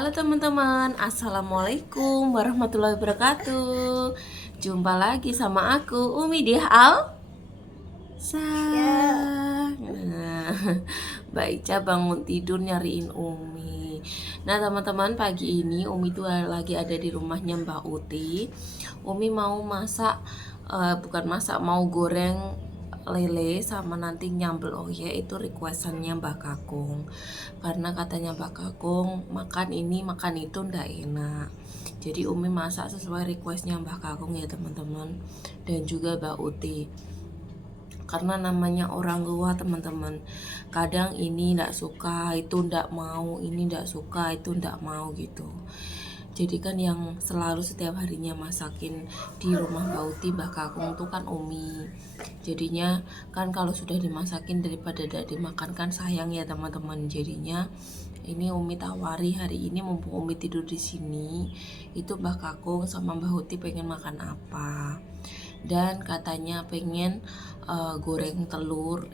Halo teman-teman, Assalamualaikum warahmatullahi wabarakatuh. Jumpa lagi sama aku, Umi di Al Nah, Mbak Ica bangun tidur nyariin Umi. Nah teman-teman, pagi ini Umi tuh lagi ada di rumahnya Mbak Uti. Umi mau masak, bukan masak, mau goreng lele sama nanti nyambel oyek. Itu requestannya Mbak Kakung, karena katanya Mbak Kakung makan ini makan itu ndak enak. Jadi Umi masak sesuai requestnya Mbak Kakung ya teman-teman, dan juga Mbak Uti. Karena namanya orang tua teman-teman, kadang ini ndak suka, itu ndak mau, ini ndak suka, itu ndak mau gitu. Jadi kan yang selalu setiap harinya masakin di rumah Mbak Uti, Mbak Kakung tuh kan Umi. Jadinya kan kalau sudah dimasakin daripada tidak dimakan kan sayang ya teman-teman. Jadinya ini Umi tawari hari ini mumpung Umi tidur di sini, itu Mbak Kakung sama Mbak Uti pengen makan apa. Dan katanya pengen goreng telur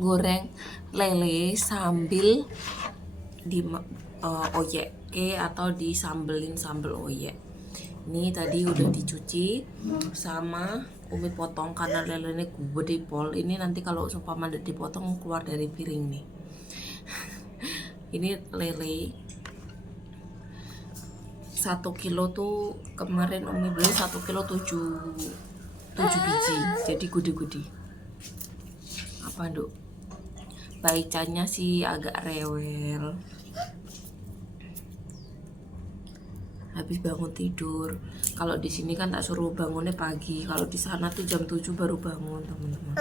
goreng lele sambil di oyek atau disambelin sambel oyek. Ini tadi udah dicuci sama Umi potong karena lelenya gede pol. Ini nanti kalau seumpama dipotong keluar dari piring nih. Ini lele 1 kilo tuh kemarin Umi beli 1 kilo 7 biji, jadi gede-gede. Apa Nduk? Baicanya sih agak rewel, habis bangun tidur. Kalau di sini kan tak suruh bangunnya pagi, kalau di sana tuh jam 7 baru bangun teman-teman.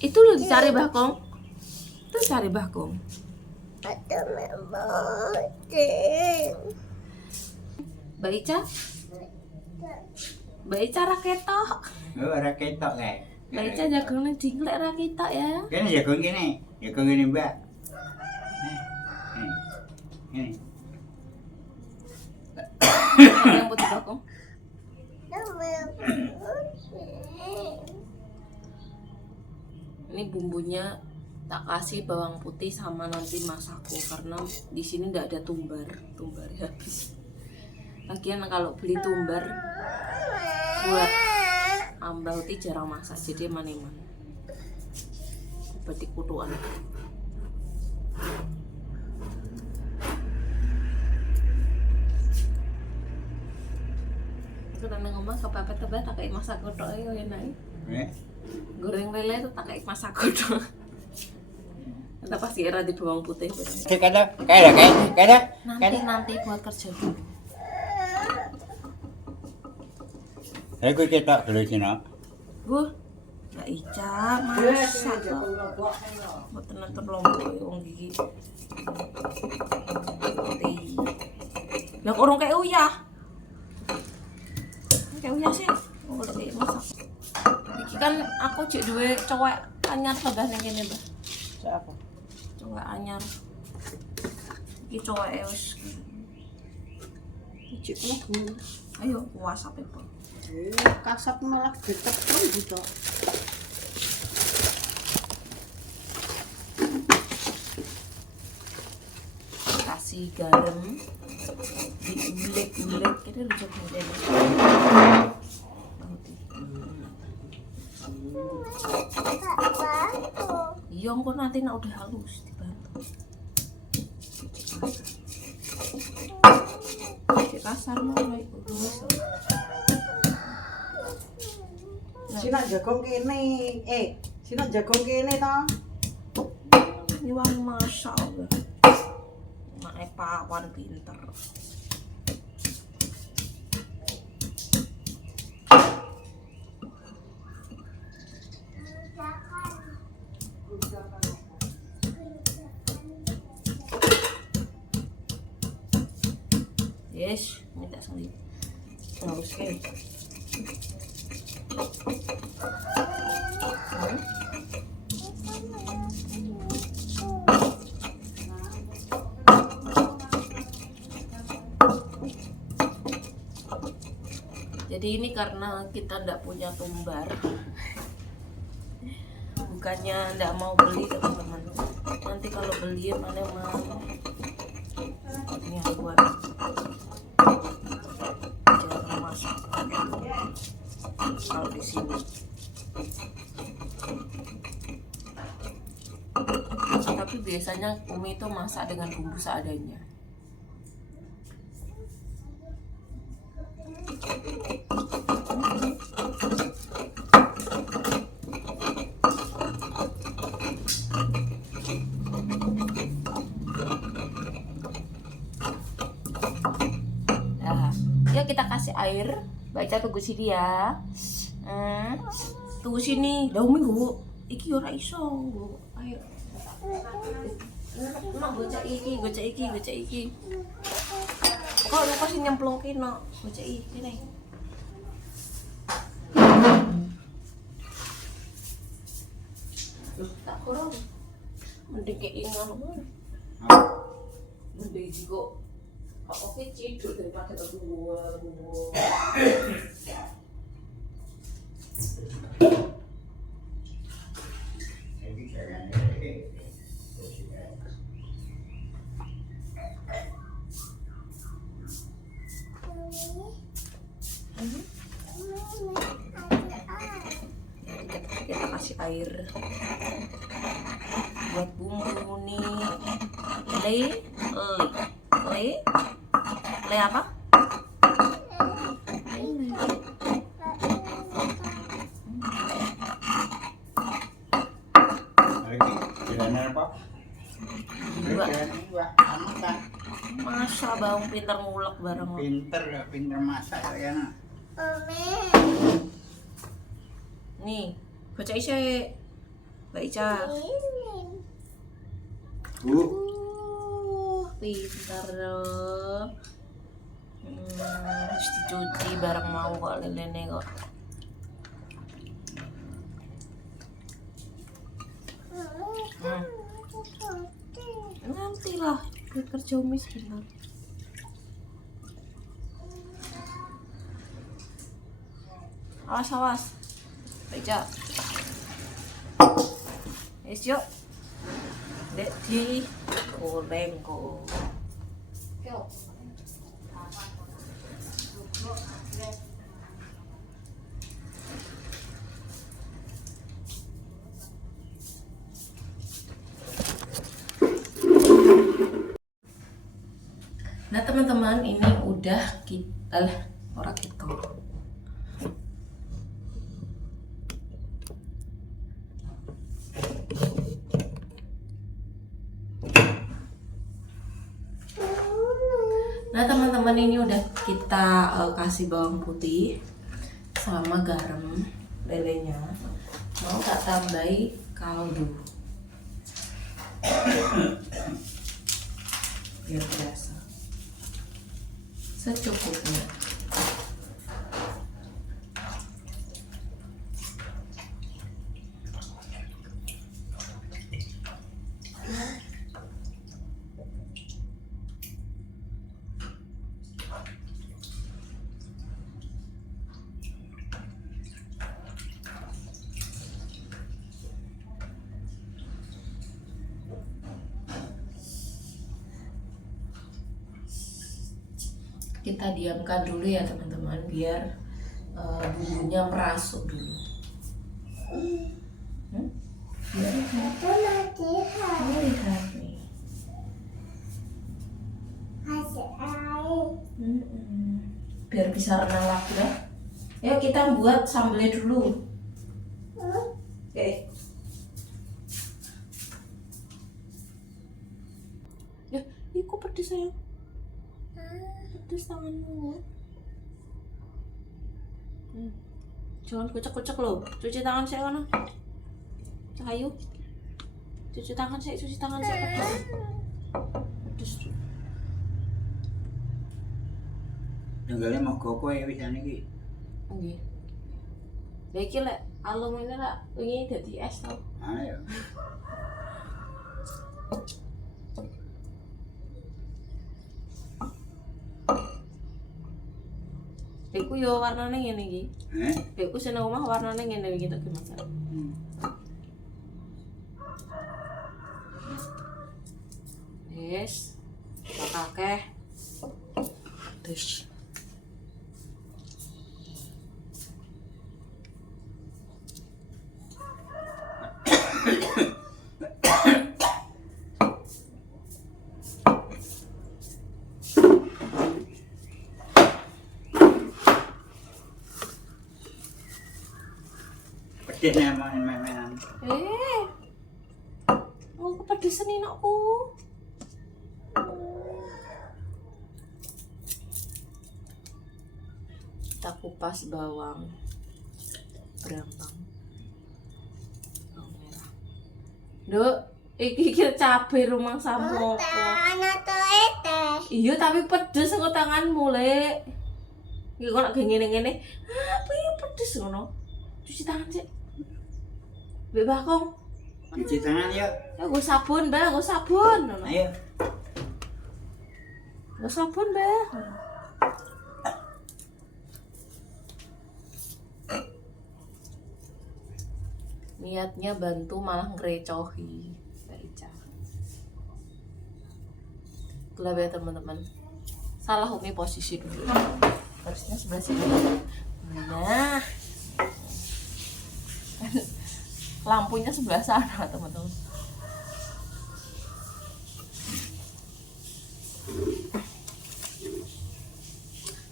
Itu lo dicari Bakong, itu cari Bakong. Baica raketok. Oh, raketok kayak. Baica jagungnya jinglek raketok ya. Kan jagung gini Mbak. Ini. Yang putih Bakong. Ini bumbunya tak kasih bawang putih sama nanti masako, karena di sini nggak ada tumbar habis. Lagian kalau beli tumbar buat ambal ti jarang masak, jadi eman-eman berarti kutuan. Aku udah ngomong kepepet tebet tak kayak masak kodok ayo enak. Goreng lele itu tak kayak masak kodok. Kita pasti era di bawang putih. Nanti buat kerja dulu. Aku cetak dulu sini. Bu, Mbak Ica masak kok. Mboten nonton lombok wong gigi. Lah orang kayak uyah. Kayak uyah sih. Oh, kayak masak. Iki kan aku cek duwe cowek anyar lebah ning kene, Mbah. Siapa? Cowek anyar. Iki cowek wis. Cik mah Ayo WhatsApp e, Pak. kasat malah getek gitu. Kasih garam, diulek-ulek, kita lucu banget. Iya, kok nanti nak udah halus dibantu. Di kasar mau halus. Sina jagung kene, sina jagung kene to. Ini wong masak udah. Mak pawan pinter. Yes, minta salib. Terus kan. Jadi ini karena kita ndak punya tumbar, bukannya ndak mau beli teman-teman. Nanti kalau beli mana mau Umi itu masak dengan bumbu seadanya. Nah, yuk kita kasih air. Baca tunggu sini ya. Tunggu sini. Dah Umi go. Iki ora iso. Ayo. Mak gocek iki. Kok lu kasih nyemplung kino. Gocek iki nih. Tak kurang. Mending kayak ini ngono. Mending juga oke ciduk daripada kedua. Kita kasih air buat bumbu nih. Le apa? Lagi jalan apa? Dua. Masa bang pintar ngulek bareng. Pinter masak ya na. Nih, baca isya. Baca. Pintar loh. Harus dicuci bareng mau kok lelene kok. Nanti lah kerja Umi sebentar. Awas. Baca. Yuk. Dek di goreng kok. Nah teman-teman, ini udah kita orang kita. Nah teman-teman, ini udah kita kasih bawang putih sama garam lelenya. Mau tak tambahi kaldu biar berasa secukupnya. Kita diamkan dulu ya teman-teman biar bumbunya merasuk dulu. Lihat nih. Biar bisa renang lagi ya. Yuk kita buat sambelnya dulu. Oke. Ya, ini kok pedes sayang. Pedes tanganmu. Jangan kucek-kucek loh. Cuci tangan saya mana? Ayo. Cuci tangan saya. Pedes tuh. Tenggalnya mau koko ya bisa nih. Nggih. Lah iki lek alum ini lah wingi dadi es tau. Ayo. Iku yo warnane ngene iki. Iku seneng omah warnane ngene iki tak masak. Yes. Kakek. Terus. Sini main-mainan. Oh, kepedesan ini aku. Kita kupas bawang berambang, bawang merah. Duk, iki cabai rumah sama apa? Iya tapi pedes kok tanganmu lek. Iki kok nak ngene-ngene. Apa ya pedes ngono? Cuci tangan sih. Mbak Bakong. Cuci tangan yuk. Ya gue sabun, Mbak, gue sabun. Ayo. Gue sabun, Mbak. Niatnya bantu malah ngerecohi Mbak Ica. Itulah ya teman-teman. Salah Umi posisi dulu. Harusnya sebelah sini. Nah. Lampunya sebelah sana, teman-teman.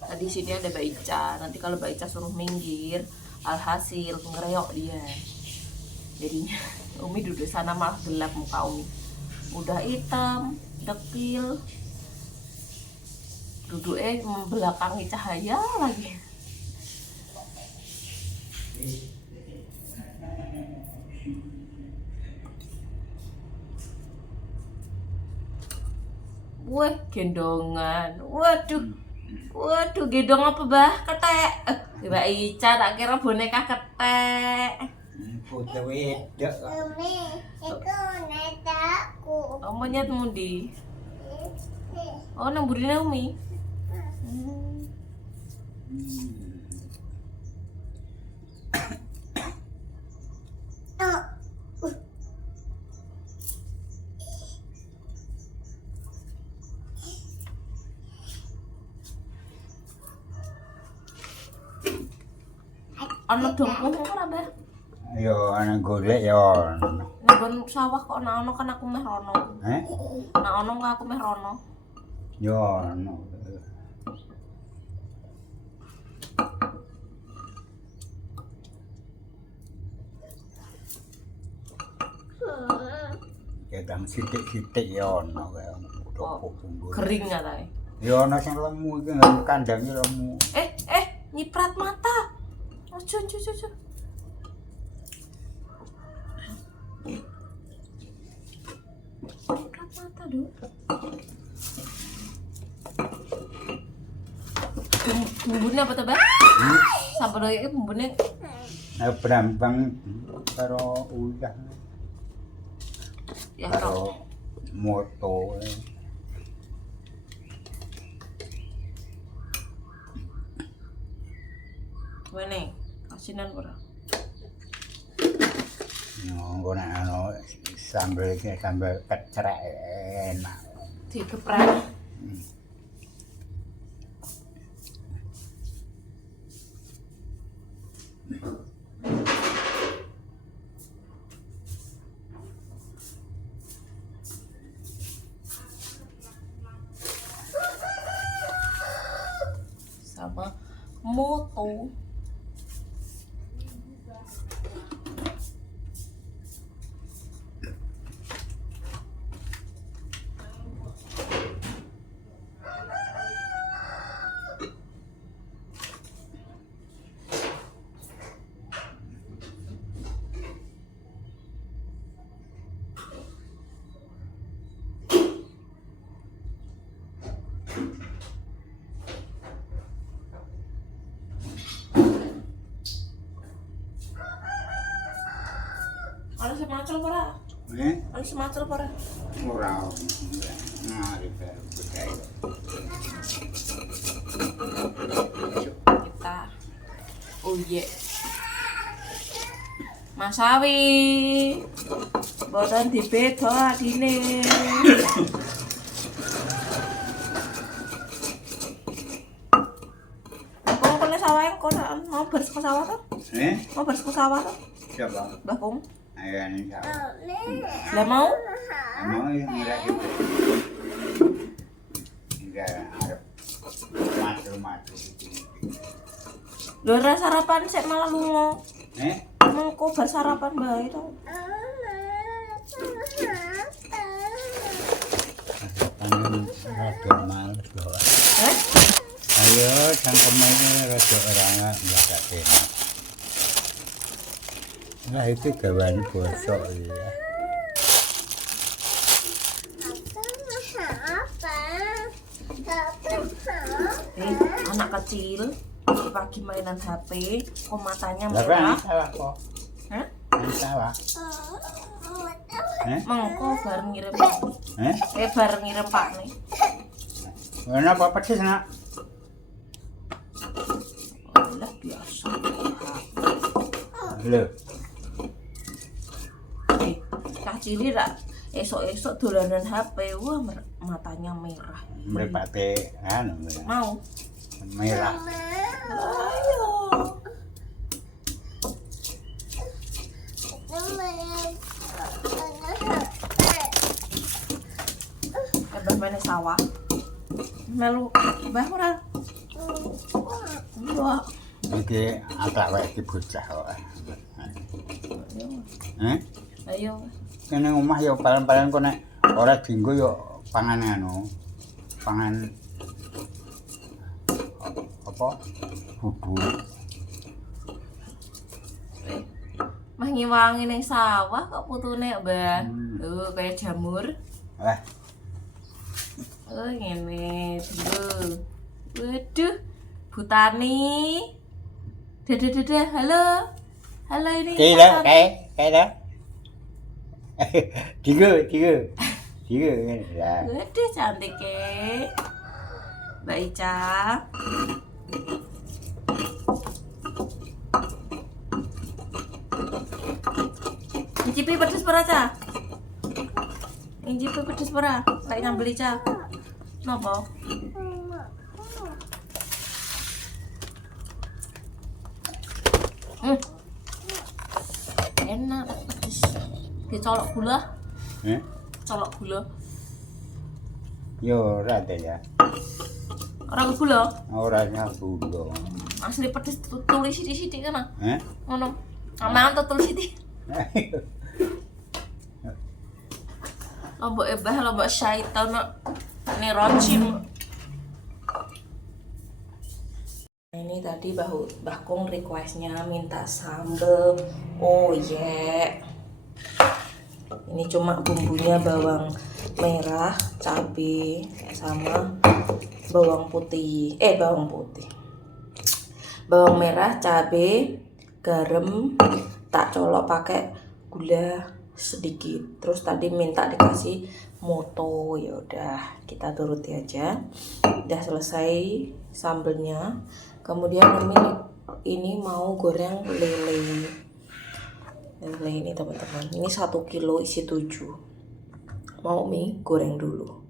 Nah, di sini ada Mbak Ica. Nanti kalau Mbak Ica suruh minggir, alhasil ngereok dia. Jadinya Umi duduk sana malah gelap muka Umi. Udah hitam, dekil. Duduknya membelakangi cahaya lagi. Wah, gendongan. Waduh, gendong apa, Bah? Ketek. Mbak Ica tak kira boneka ketek. Foto wedok. Oh, monyet mundi. Oh, nang burine Umi. Ana dongkung ora, Mbah? Yo ana golek yo. Nggon sawah kok ana kan aku meh rono. Nek ana kok aku meh rono. Yo ana. Kadang sithik-sithik yo ana kaya opo. Kering katae. Yo ana sing lemu iki kandange lemu. Nyiprat mata. Ojo. Nyiprat mata, Duk. Bumbune apa tuh, Bang? Sampun iki bumbune Brambang karo uyah. ya Karo moto. Wene, asinan ora? Ngono ana sambel iki sambel kecrek enak. Digeprek. Sama moto. Ana semacel ora? Ana semacel ora? Ora. Mari berbukai. Kita. Oh iya. Mas Sawi. Boten dibedo adine. Kok kene sawah kok mau beres ke sawah to? Mau beres ke sawah to? Siapa? Mbah Kong. Ayo nih sawah. Lah mau? Mau yang ngira itu. Enggak arep matu. Lho ra sarapan sik malah lunga. mengko bar sarapan bae to. Tangan rada males bawa. Eh? Ayo cangkemnya rada ora enggak enak. Nah itu gawan bosok ya. Anak kecil pagi mainan HP, kok matanya Lah merah. salah kok. Hah? Salah. Mengko bar ngirim. Bar ngirim Pak nih. Kenapa pedes nak? Lah biasa. Loh, Cah cilik rak esok-esok dolanan HP, wah matanya merah. mripate anu Mau? merah. Ayo. Abah mana sawah? Melu Mbah ora? Wah. Iki agak wae iki bocah kok. Ayo. Kene omah ya paling-paling kok nek ora dienggo ya pangan anu. Pangan apa? Bubur. Mah ngiwangi ning sawah kok putune, Mbah. Kayak jamur. Lah, Oh, ngene. Tuh. Waduh. Butani. Dadah. Halo. Halo ini. kayak dah. Tiga. Lah. Waduh, cantik ya. Mbak Ica. Icipi pedes pura, Ca? Icipi pedes pura? Lek nyambel Ica. Napa? Enak, pedes. Dicolok gula. Colok gula. Yo ora ada ya. Ora gula. Ora nyabulo. Asli pedes tulis sithik-sithik kan. Ngono. Aman tulis sithik. Lombok ebah, lombok syaitan ini rocim. Ini tadi Mbah Kong requestnya minta sambal. Oh yeah. Ini cuma bumbunya bawang merah, cabai, sama bawang putih. Bawang merah, cabai, garam, tak colok pakai gula sedikit. Terus tadi minta dikasih moto, ya udah kita turuti aja. Udah selesai sambelnya. Kemudian Umi ini mau goreng lele. Lele ini teman-teman. Ini 1 kilo isi 7. Mau Umi goreng dulu.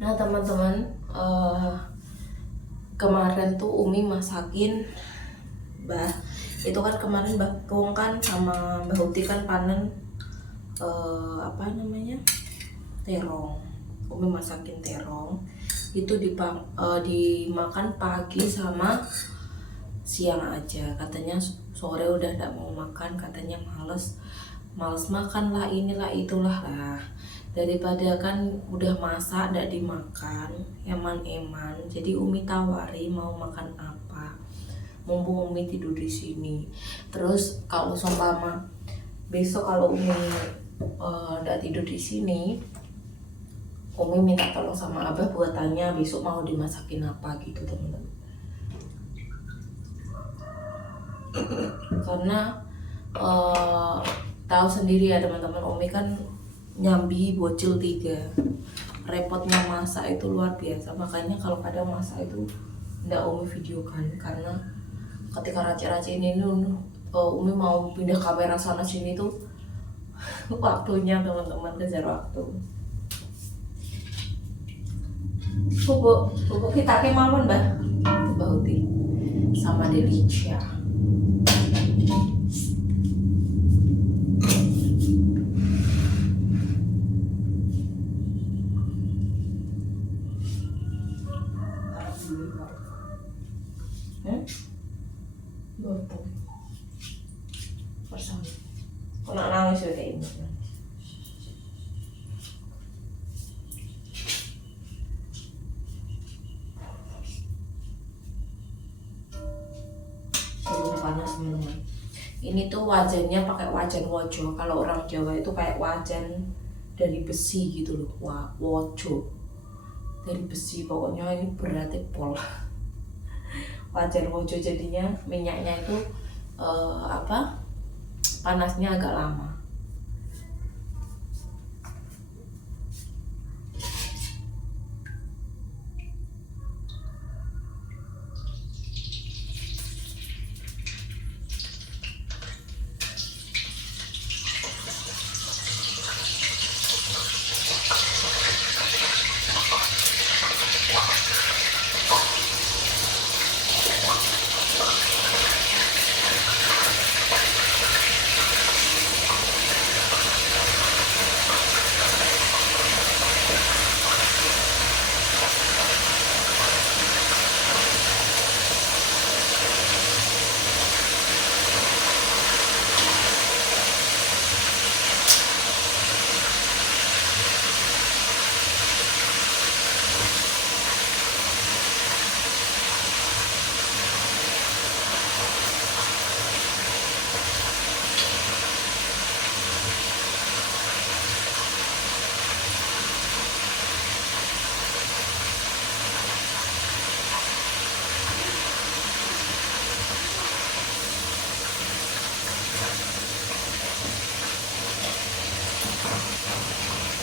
Nah teman-teman, kemarin tuh Umi masakin Mbah. Itu kan kemarin Mbah Kong kan sama Mbah Uti kan panen terong. Umi masakin terong. Itu dimakan pagi sama siang aja. Katanya sore udah gak mau makan, katanya males makan lah, inilah itulah lah. Daripada kan udah masak gak dimakan, eman-eman. Jadi Umi tawari mau makan apa. Mumpung Umi tidur di sini. Terus kalau seumpama besok kalau Umi gak tidur di sini, Umi minta tolong sama Abah buat tanya besok mau dimasakin apa gitu teman-teman. Karena tahu sendiri ya teman-teman, Umi kan nyambi bocil 3. Repotnya masak itu luar biasa. Makanya kalau kadang masak itu ndak Umi videokan, karena ketika racik-racik ini Umi mau pindah kamera sana sini tuh waktunya teman-teman kejar waktu. Bubuk kita ke mawon Mbah. Mbah Uti sama Delicia. Betul. Bersama. Kau nak nangis ya kayak ini. Panas teman-teman. Ini tuh wajannya pakai wajan wojo. Kalau orang Jawa itu kayak wajan dari besi gitu loh. Wojo dari besi, pokoknya ini berarti pol. Wajan wojo jadinya minyaknya itu panasnya agak lama.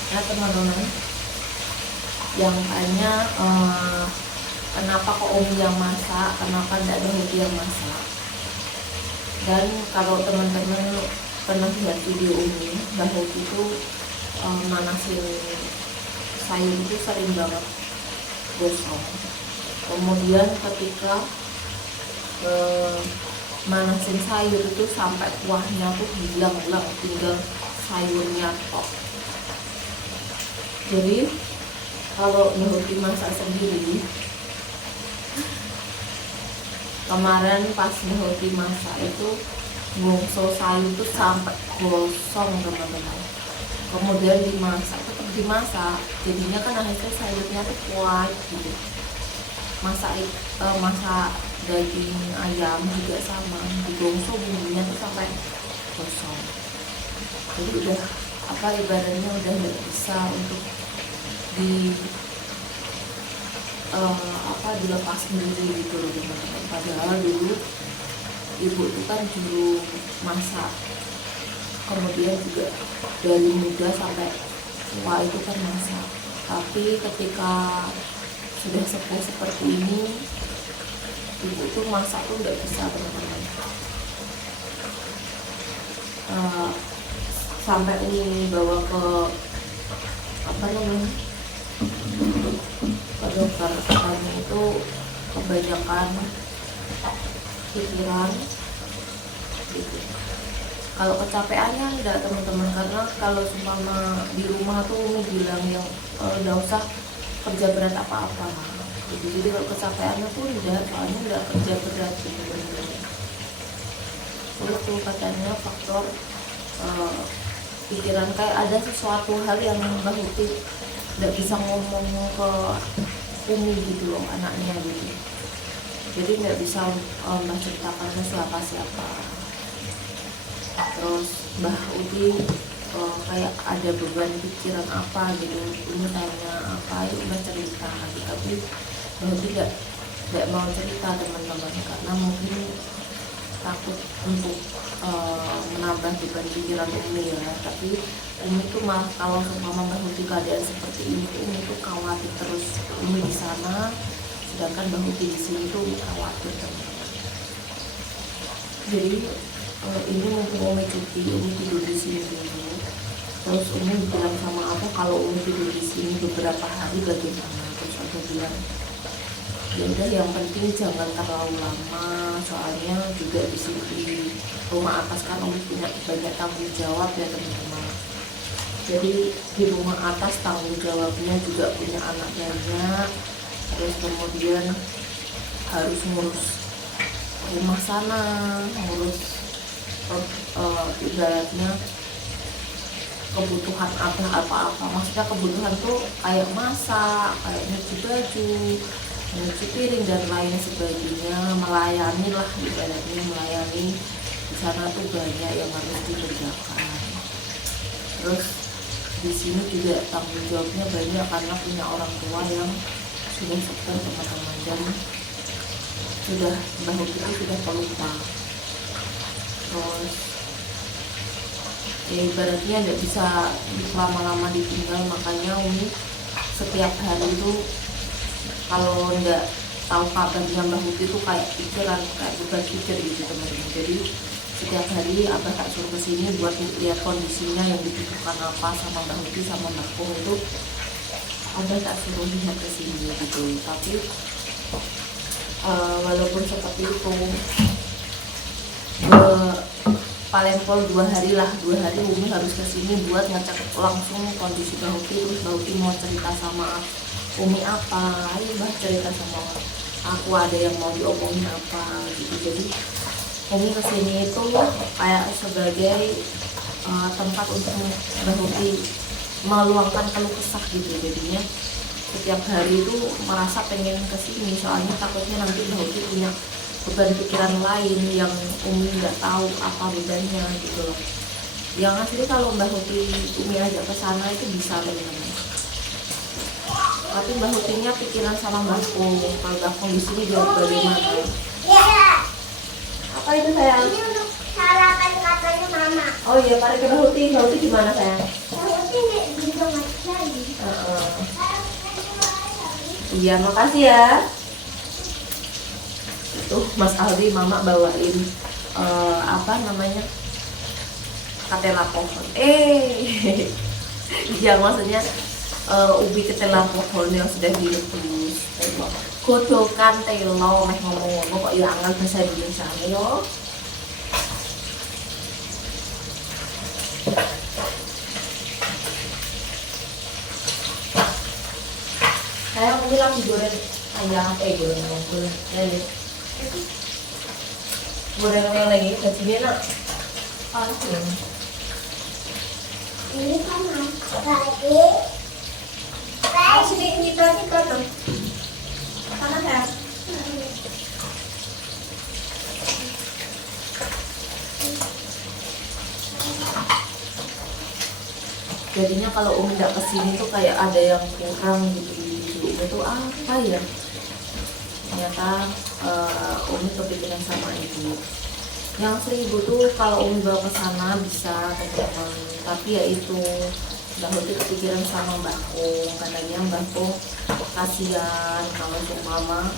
Nah teman-teman, yang tanya kenapa kok Umi yang masak, kenapa tidak ada Umi yang masak. Dan kalau teman-teman pernah lihat video Umi, Mbak Hoki itu manasin sayur itu sering banget gosong. Kemudian ketika manasin sayur itu sampai kuahnya tuh hilang-hilang, tinggal sayurnya tok. Jadi kalau Mbak masak sendiri, kemarin pas Mbak masak itu bungsu sayur itu sampai gosong teman-teman. Kemudian dimasak, tetap dimasak, jadinya kan akhirnya sayurnya tuh kuat gitu. Masak daging ayam juga sama, dibungsu bumbunya tuh sampai gosong. Jadi udah ibaratnya udah nggak bisa untuk dilepas sendiri gitu loh teman-teman. Padahal dulu ibu itu kan juru masak, kemudian juga dari muda sampai tua itu kan masak. Tapi ketika sudah sepuh seperti ini, ibu tuh masak tuh nggak bisa teman-teman. Sampai ini bawa ke ke dokter, katanya itu kebanyakan pikiran gitu. Kalau kecapeannya enggak teman-teman, karena kalau seumpama di rumah tuh Umi bilang yang enggak usah kerja berat apa-apa gitu. Jadi kalau kecapeannya tuh enggak, soalnya enggak kerja berat gitu. Itu katanya faktor pikiran, kayak ada sesuatu hal yang Mbak Huti nggak bisa ngomong ke Umi gitu loh, anaknya gitu. Jadi nggak bisa Mbak ceritakan ke siapa-siapa. Terus Mbak Uti kayak ada beban pikiran apa gitu, Umi tanya apa, itu Mbak cerita gitu. Tapi Mbak Uti nggak mau cerita teman-teman, karena mungkin takut untuk menambah beban pikiran Umi ya. Tapi Umi tuh malah kalau sama Mbak Huti keadaan seperti ini tuh Umi tuh khawatir terus. Umi di sana, sedangkan Mbak Huti di sini tuh Umi khawatir teman-teman. Jadi ini mumpung Umi cuti, Umi tidur di sini dulu. Terus Umi bilang sama aku kalau Umi tidur di sini beberapa hari bagaimana. Terus aku bilang Ya udah, yang penting jangan terlalu lama, soalnya juga di sini di rumah atas kan Umi punya banyak tanggung jawab ya teman-teman. Jadi di rumah atas tanggung jawabnya juga punya anak banyak, terus kemudian harus ngurus rumah sana, ngurus ibaratnya kebutuhan apa-apa. Maksudnya kebutuhan tuh kayak masak, kayak nyuci baju, nyuci piring dan lain sebagainya, melayani lah, ibaratnya melayani. Di sana tuh banyak yang harus dikerjakan. Terus di sini juga tanggung jawabnya banyak karena punya orang tua yang sudah sepuh teman-teman, dan sudah Mbah kita sudah pelupa. Terus ya ibaratnya tidak bisa lama-lama ditinggal, makanya Umi setiap hari itu kalau nggak tahu kabarnya Mbah Muti itu kayak pikiran, kayak beban pikir gitu teman-teman. Jadi setiap hari Abah tak suruh kesini buat lihat kondisinya yang dibutuhkan apa sama Mbah Muti sama Mbah Kong, itu Abah tak suruh lihat kesini gitu. Tapi walaupun seperti itu, paling pol 2 hari Umi harus kesini buat ngecek langsung kondisi Mbah Muti. Terus Mbah Muti mau cerita sama Umi apa, ayo Mbah cerita sama aku, ada yang mau diomongin apa gitu. Jadi Umi kesini itu kayak sebagai tempat untuk Mbah Muti meluangkan keluh kesah gitu. Jadinya setiap hari itu merasa pengen kesini, soalnya takutnya nanti Mbah Muti punya beban pikiran lain yang Umi nggak tahu apa bebannya gitu loh. Yang asli kalau Mbah Muti Umi ajak ke sana itu bisa teman-teman. Tapi Mbah Mutinya pikiran sama Mbah Kong. Kalau Mbah Kong di sini jauh bagaimana? Apa itu sayang? Ini untuk sarapan katanya mama. Oh iya, tarik ke Mbah Muti. Mbah Muti gimana sayang? Tapi di rumah lagi. Iya, makasih ya. Itu Mas Aldi mama bawain apa namanya, ketela pohon. Iya, maksudnya ubi ketela pohon yang sudah direbus. Godokan telo, meh ngomong-ngomong kok ya angel bahasa Indonesia yo. Saya mau lagi goreng ayam, goreng lele. Goreng lele ini gajinya nak paling. Ini kan tadi. Sini nyiprat dong. Sana ya. Jadinya kalau Umi nggak kesini tuh kayak ada yang kurang gitu di hidupnya tuh apa ya? Ternyata Umi kepikiran sama ibu. Yang seribu tuh kalau Umi bawa ke sana bisa teman-teman, tapi ya itu Mbah Muti kepikiran sama Mbah Kong. Katanya Mbah Kong kasihan kalau mama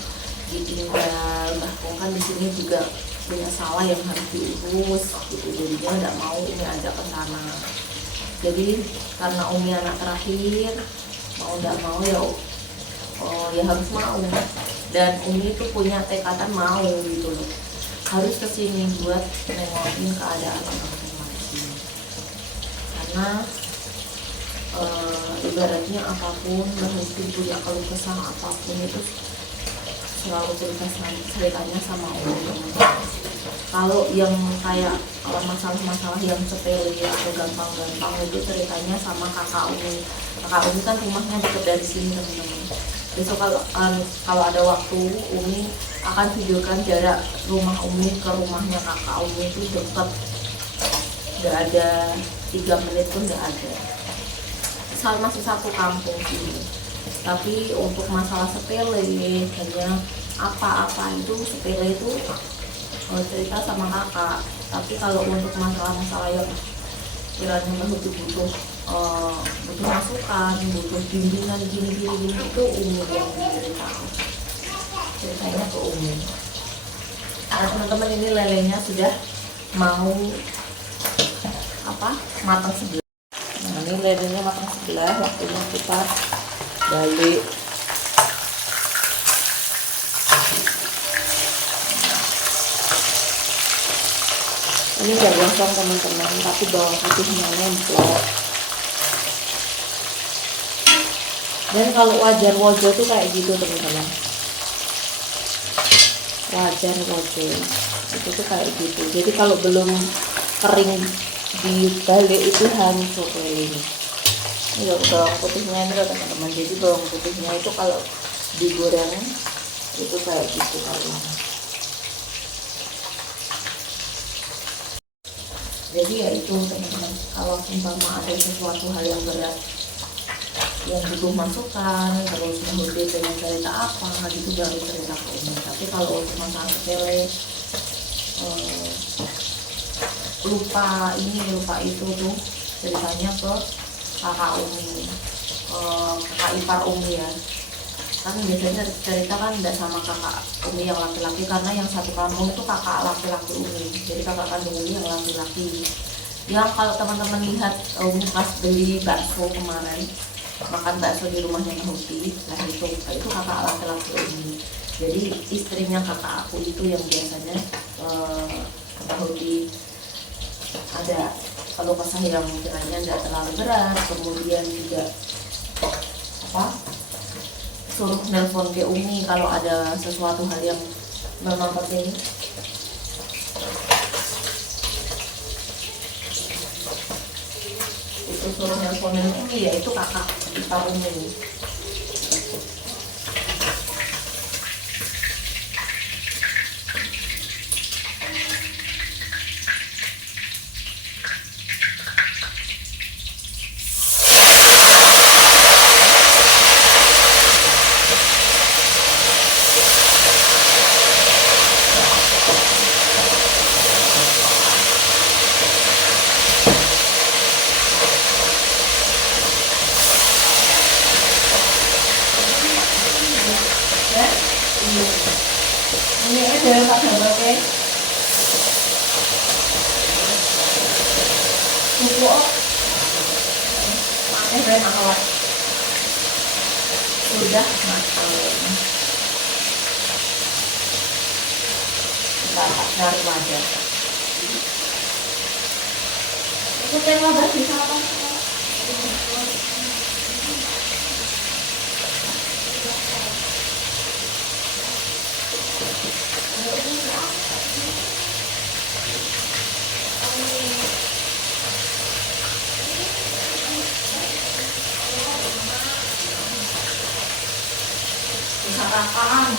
ditinggal. Mbah Kong kan di sini juga punya sawah yang harus diurus gitu, jadinya nggak mau Umi ajak ke sana. Jadi karena Umi anak terakhir, mau nggak mau ya harus mau, dan Umi itu punya tekatan mau gitu loh, harus kesini buat nengokin keadaan orang tua di sini. Karena ibaratnya apapun, Mbah Muti punya keluh kesah apapun itu selalu ceritanya sama Umi. Kalau yang kayak masalah-masalah yang sepele atau gampang-gampang itu ceritanya sama kakak Umi. Kakak Umi kan rumahnya dekat dari sini teman-teman. Besok kalau ada waktu, Umi akan videokan jarak rumah Umi ke rumahnya kakak Umi itu dekat, nggak ada 3 menit pun nggak ada. Masih satu kampung sini. Tapi untuk masalah sepele, hanya apa-apa itu sepele itu cerita sama kakak. Tapi kalau untuk masalah-masalah yang kiranya Mbah Muti butuh masukan, butuh bimbingan gini itu Umi yang ceritanya ke Umi. Nah teman-teman, ini lelenya sudah mau matang sebelah. Nah ini lelenya matang sebelah, waktunya kita balik. Ini nggak gosong teman-teman, tapi bawang putihnya nempel. Dan kalau wajan wojo tuh kayak gitu teman-teman. Wajan wojo itu tuh kayak gitu. Jadi kalau belum kering dibalik itu hancur kayak ini. Ini bawang putihnya ini loh teman-teman. Jadi bawang putihnya itu kalau digoreng itu kayak gitu kalau. Jadi ya itu teman-teman, kalau umpama ada sesuatu hal yang berat yang butuh masukan, terus menghubungi dengan cerita apa gitu baru cerita ke Umi. Tapi kalau untuk masalah sepele, lupa ini lupa itu tuh ceritanya ke kakak Umi, kakak ipar Umi ya. Kan biasanya cerita kan tidak sama kakak Umi yang laki-laki, karena yang satu kampung itu kakak laki-laki Umi, jadi kakak kandung Umi yang laki-laki. Yang kalau teman-teman lihat Umi pas beli bakso kemarin, makan bakso di rumahnya Huti, nah itu kakak laki-laki Umi. Jadi istrinya kakak aku itu yang biasanya Huti ada kalau kesah yang kiranya tidak terlalu berat, kemudian juga suruh nelpon ke Umi kalau ada sesuatu hal yang memang penting. Itu suruh nelponin Umi, ya itu kakak ipar Umi. Ini ada Pak Jambake. Buku ben awak. Sudah matang. Kita cari wajan. Itu tema bagi apa? Sarapan.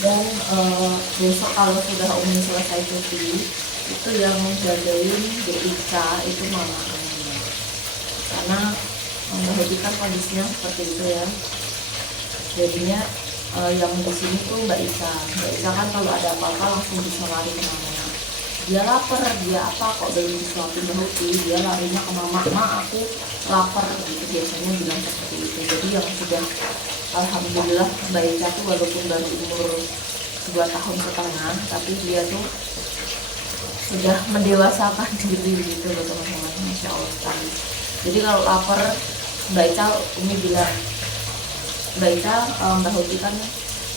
Dan besok kalau sudah Umi selesai cuti, itu yang jagain Ika itu mama Umi, karena Mbak Hedi kan kondisinya seperti itu ya. Jadinya yang di sini tuh Mbak Isa kan kalau ada apa-apa langsung bisa lari ke mama. Dia lapar, dia apa kok belum disuapin Mbak Hedi, dia larinya ke mama, aku lapar gitu, biasanya bilang seperti itu. Jadi yang sudah alhamdulillah Mbak Isa tuh walaupun baru umur 2 tahun setengah, tapi dia tuh sudah mendewasakan diri gitu loh teman-teman, Masya Allah sekali. Jadi kalau lapar, Mbak Ica, Umi bilang, Mbak Ica, Mbak Hoti kan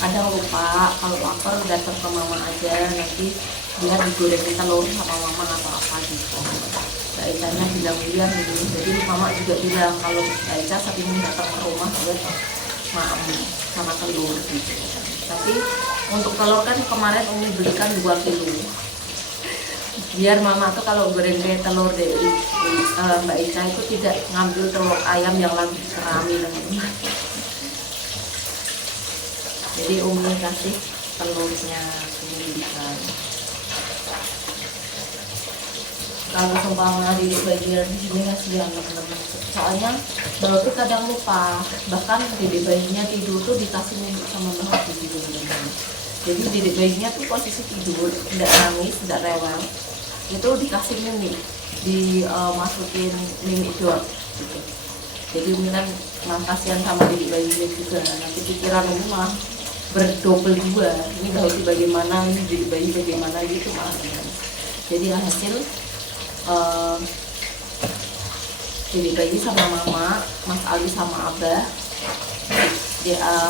kadang lupa, kalau lapar datang ke mama aja, nanti biar digoreng telur sama mama atau apa gitu. Mbak Icanya bilang iya gitu. Jadi mama juga bilang kalau Mbak Ica sering datang ke rumah buat makan sama telur gitu. Tapi untuk telur kan kemarin Umi belikan 2 kilo. Biar mama tuh kalau goreng telur dari Mbak Ica itu tidak ngambil telur ayam yang lagi kerami teman-teman. Jadi Umi kasih telurnya Umi belikan. Kalau seumpama di bagian di sini kasihan teman-teman. Soalnya berarti kadang lupa, bahkan dedek bayinya tidur tuh dikasih minum sama Mbak gitu teman-teman. Jadi dedek bayinya tuh posisi tidur, tidak nangis, tidak rewel. Itu dikasih mimi, dimasukin mimi dot gitu. Jadi Umi kan kasihan sama dedek bayinya juga, nanti pikiran Umi malah berdouble dua. Ini bauti bagaimana, ini jadi bayi bagaimana gitu malah. Jadi hasil jadi bayi sama mama, Mas Ali sama Abah,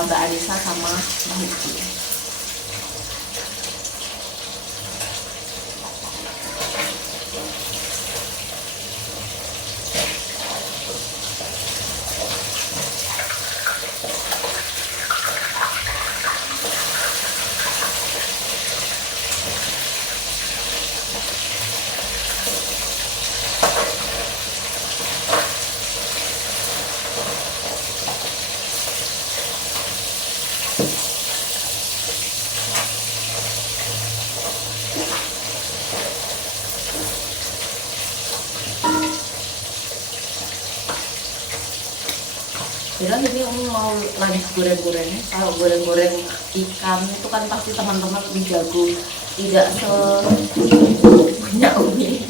Mbak Anissa sama Mbak Huki. Kira ini Umi mau lanjut goreng-gorengnya. Kalau goreng-goreng ikan itu kan pasti teman-teman lebih jago, tidak sebanyak Umi.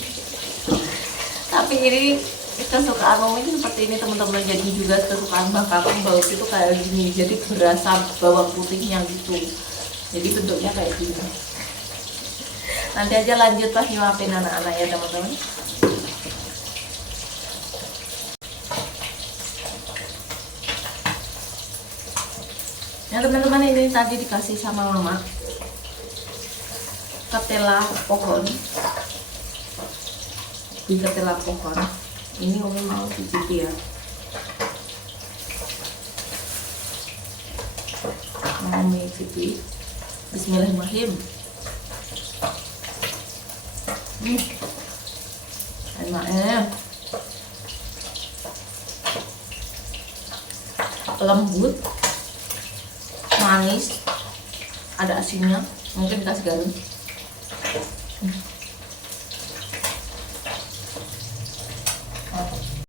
Tapi ini kesukaan Umi itu seperti ini teman-teman. Jadi juga kesukaan Mbak Kakung baut itu kayak gini. Jadi berasa bawang putihnya gitu. Jadi bentuknya kayak gini. Nanti aja lanjut pas nyuapin anak-anak ya teman-teman. Ya teman-teman, ini tadi dikasih sama mama ketela pohon, di ketela pohon ini Umi mau cicipi ya. Mau Umi cicipi. Bismillahirrahmanirrahim. Enaknya lembut, manis, ada asinnya, mungkin dikasih garam.